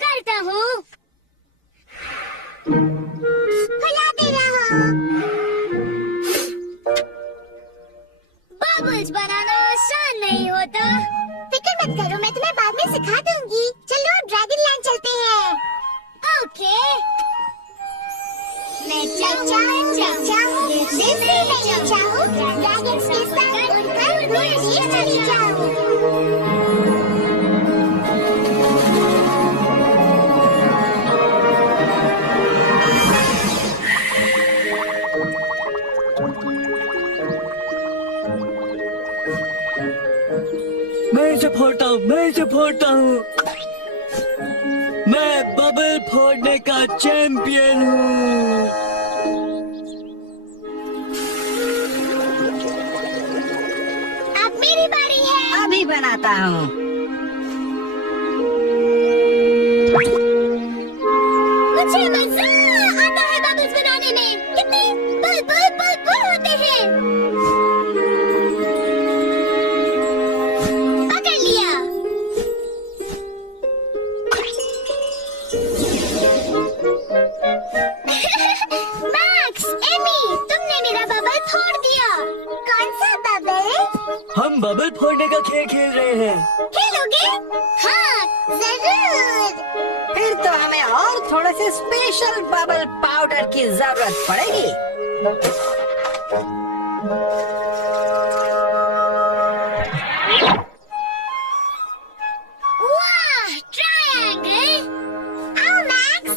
करता हूँ। फैलाते रहो। बबल्स बनाना आसान नहीं होता। फिक्र मत करो, मैं तुम्हें बाद में सिखा दूंगी। चलो ड्रैगन लैंड चलते हैं। ओके। मैं चाहूँ ड्रैगन्स के साथ उड़कर पूरे देश चली जाऊँ। मैं इसे फोड़ता हूँ, मैं इसे फोड़ता हूँ। मैं बबल फोड़ने का चैंपियन हूँ। अब मेरी बारी है। अभी बनाता हूँ। मुझे मजा आता है बबल्स बनाने में। कितने बुल बुल बुल बुल होते हैं। पकड़ लिया। मैक्स, एमी, तुमने मेरा बबल फोड़ दिया। कौन सा बबल? हम बबल फोड़ने का खेल खेल रहे हैं। खेलोगे? हाँ, जरूर। फिर तो हमें और थोड़े से स्पेशल बबल पाउडर की जरूरत पड़ेगी। वाह, ट्रायंगल। आओ मैक्स।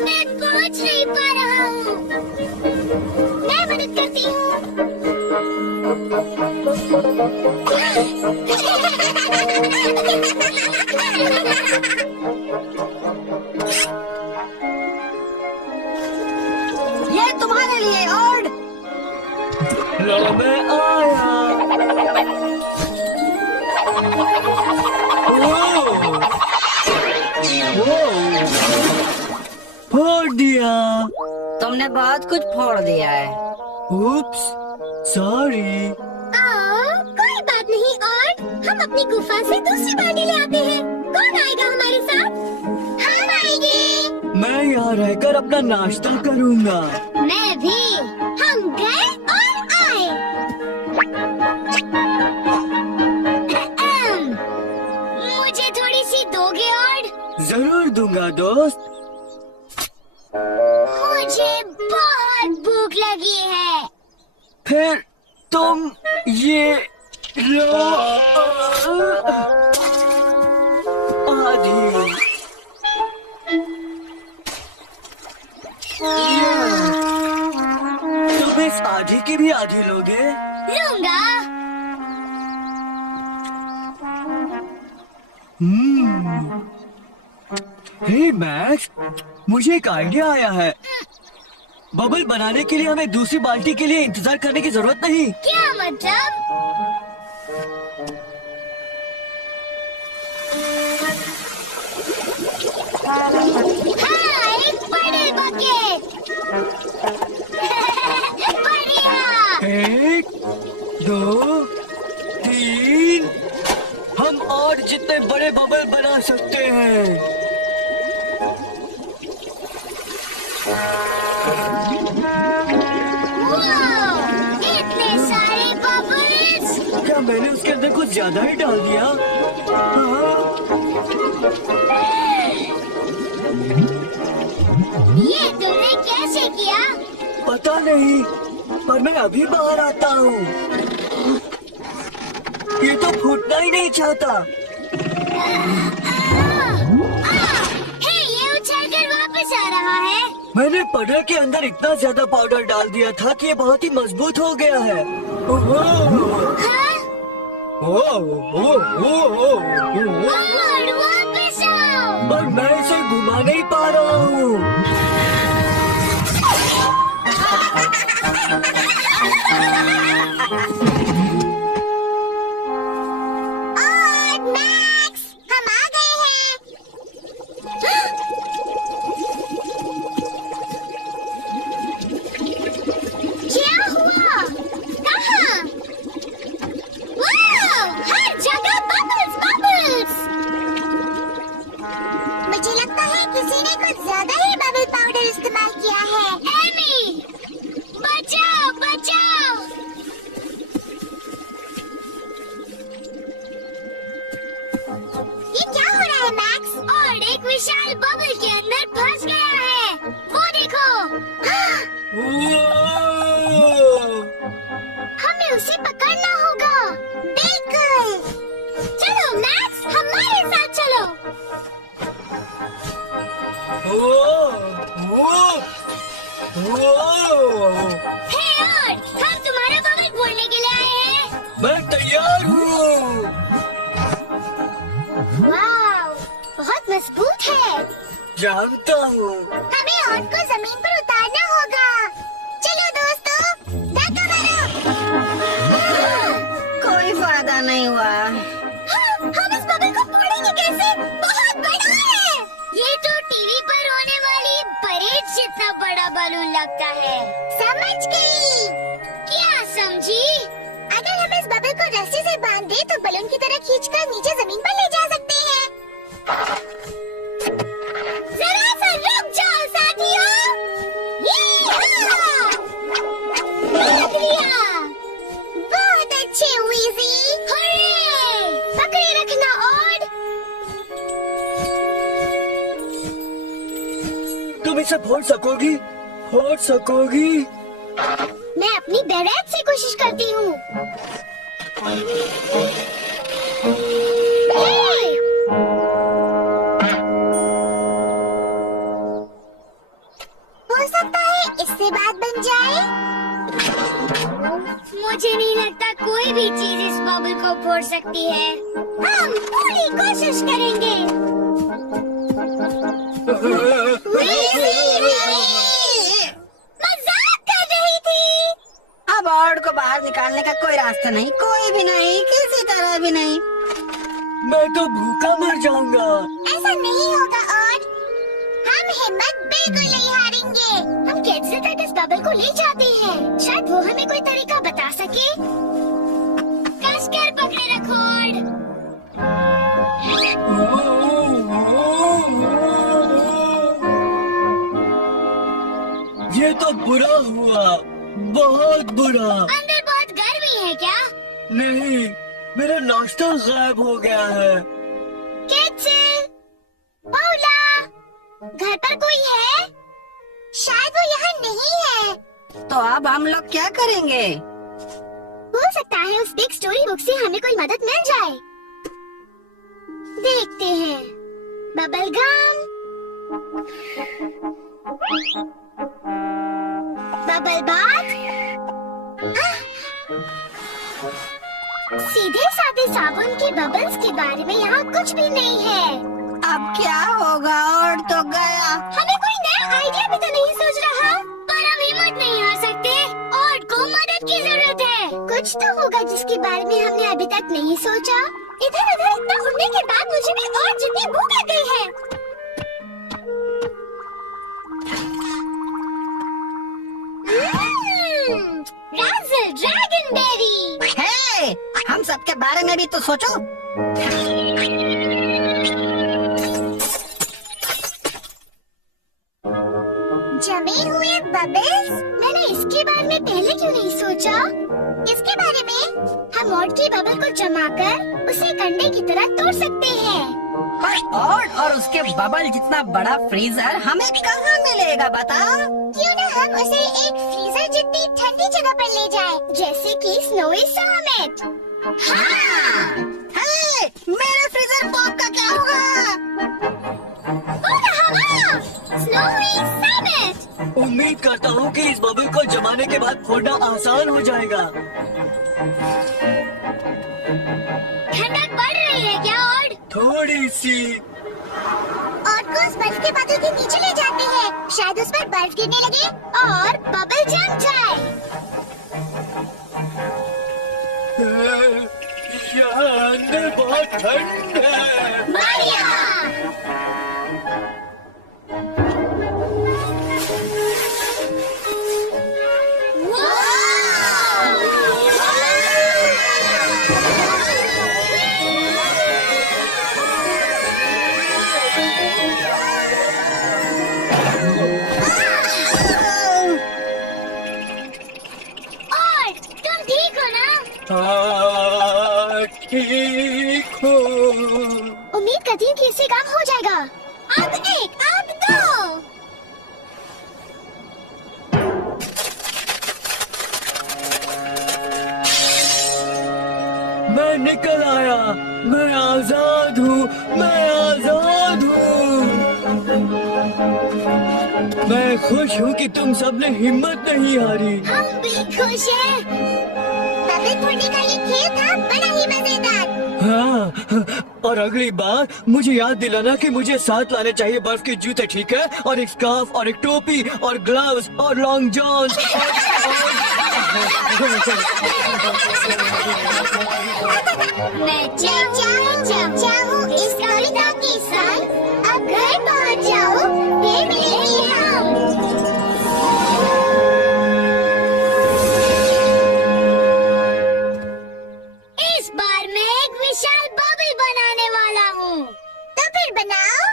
मैं पहुंच नहीं पा रहा हूँ। मैं मदद करती ये तुम्हारे लिए और लो मैं आया। फोड़ दिया। तुमने बहुत कुछ फोड़ दिया है। उप्स, सॉरी। कोई बात नहीं। और हम अपनी गुफा से दूसरी बाल्टी ले आते हैं। कौन आएगा हमारे साथ? हम आएंगे। मैं यहाँ रहकर अपना नाश्ता करूँगा। मैं भी। हम गए और आए। मुझे थोड़ी सी दोगे और? जरूर दूंगा दोस्त। मुझे बहुत भूख लगी है। फिर तुम ये लो। आधी। तुम इस आधी की भी आधी लोगे? लूंगा। हे मैक्स, मुझे एक आइडिया आया है। बबल बनाने के लिए हमें दूसरी बाल्टी के लिए इंतजार करने की जरूरत नहीं। क्या मतलब? हाँ, एक बड़े बकेट। बढ़िया। 1, 2, 3। हम और जितने बड़े बबल बना सकते हैं। वाह, इतने सारे बबल्स। क्या मैंने उसके अंदर कुछ ज्यादा ही डाल दिया? ये तुमने कैसे किया? पता नहीं, पर मैं अभी बाहर आता हूँ। ये तो फूटना ही नहीं चाहता। हे, ये उछलकर वापस आ रहा है। मैंने पटर के अंदर इतना ज्यादा पाउडर डाल दिया था कि ये बहुत ही मजबूत हो गया है। ओह, हाँ? और वापस आओ। पर मैं इसे घुमा नहीं पा रहा हूँ। और मैक्स, हम आ गए हैं। क्या हुआ? कहाँ? वाह, हर जगह बबल्स, विशाल बबल के अंदर फंस गया है। वो देखो। हमें उसे पकड़ना होगा। बिल्कुल। चलो मैक्स, हमारे साथ चलो। हे ऑड, हम तुम्हारा बबल फोड़ने के लिए आए हैं। मैं तैयार हूँ। वाव, बहुत मजबूत है। जानता हूँ। हमें ऑड को जमीन पर उतारना होगा। चलो दोस्तों, धक्का मारो। कोई फायदा नहीं हुआ। हम इस बबल को फोड़ेंगे कैसे? बहुत बड़ा है। ये तो टीवी पर होने वाली परेड जितना बड़ा बलून लगता है। समझ गई। क्या समझी? अगर हम इस बबल को रस्सी से बांध दे तो बलून की तरह खींचकर नीचे जमीन पर ले जा सकते हैं। जरा सा रुक जाओ साथियों। देख लिया। बहुत अच्छे वीज़ी। हरे! पकड़े रखना ऑड। तुम इसे फोड़ सकोगी? फोड़ सकोगी? मैं अपनी बैरक से कोशिश करती हूँ। हो सकता है इससे बात बन जाए। मुझे नहीं लगता कोई भी चीज इस बबल को फोड़ सकती है। हम पूरी कोशिश करेंगे। मजाक कर रही थी। अब ऑड को बाहर निकालने का कोई रास्ता नहीं, कोई भी नहीं, किसी तरह भी नहीं। मैं तो भूखा मर जाऊंगा। ऐसा नहीं होगा ऑड। हम हिम्मत बिल्कुल नहीं हारेंगे। हम कैसे तक इस बबल को ले जाते हैं। शायद वो हमें कोई तरीका बता सके। कसकर पकड़े रखो ऑड। ये तो बुरा हुआ, बहुत बुरा। अंदर बहुत गर्मी है क्या? नहीं, मेरा नाश्ता गायब हो गया है। कैटसिल, पाउला, घर पर कोई है? शायद वो यहाँ नहीं है। तो अब हम लोग क्या करेंगे? हो सकता है उस बिग स्टोरी बुक से हमें कोई मदद मिल जाए। देखते हैं। Bubble gum, bubble bath. सीधे साधे साबुन के बबल्स के बारे में यहाँ कुछ भी नहीं है। अब क्या होगा? ऑड तो गया। हमें कोई नया आइडिया भी तो नहीं सोच रहा। पर हम हिम्मत नहीं हार सकते। ऑड को मदद की जरूरत है। कुछ तो होगा जिसके बारे में हमने अभी तक नहीं सोचा। इधर उधर इतना उड़ने के बाद मुझे भी और जितनी भूख लग गई है। राज़ल ड्रैगन बेरी। हे, हम सबके बारे में भी तो सोचो। जमे हुए बबल्स। मैंने इसके बारे में पहले क्यों नहीं सोचा? इसके बारे में हम ऑड की बबल को जमाकर उसे एक अंडे की तरह तोड़ सकते हैं। पर ऑड और उसके बबल जितना बड़ा फ्रीजर हमें कहाँ मिलेगा बता? क्यों न हम उसे एक फ्रीजर जितनी ठंडी जगह पर ले जाएं, जैसे कि स्नोवी समिट। हाँ। हे, मेरे फ्रीजर पॉप का क्या होगा? Snowy summit. उम्मीद करता हूँ कि इस बबल को जमाने के बाद फोड़ना आसान हो जाएगा। ठंडक बढ़ रही है क्या ऑड? थोड़ी सी। ऑड को उस बर्फ के बादल के नीचे ले जाते हैं। शायद उस पर बर्फ गिरने लगे और बबल जम जाए। यहाँ अंदर बहुत ठंड है। बढ़िया। ठीक हो। उम्मीद करती हूँ कि इससे काम हो जाएगा। अब एक, अब दो। मैं निकल आया। मैं आजाद हूँ। मैं आजाद हूँ। मैं खुश हूँ कि तुम सबने हिम्मत नहीं हारी। हम भी खुश हैं। बबल फूटने का ये खेल था बड़ा ही मजेदार। हाँ, और अगली बार मुझे याद दिलाना कि मुझे साथ लाने चाहिए बर्फ के जूते, ठीक है? और एक स्कार्फ और एक टोपी और ग्लव्स और लॉन्ग जॉन्स। मैं चाहूँ इस कविता के साथ अब घर पहुँच जाओ, फिर मिलेंगे हम। इस बार मैं एक विशाल बबल बनाने वाला हूँ। तो फिर बनाओ।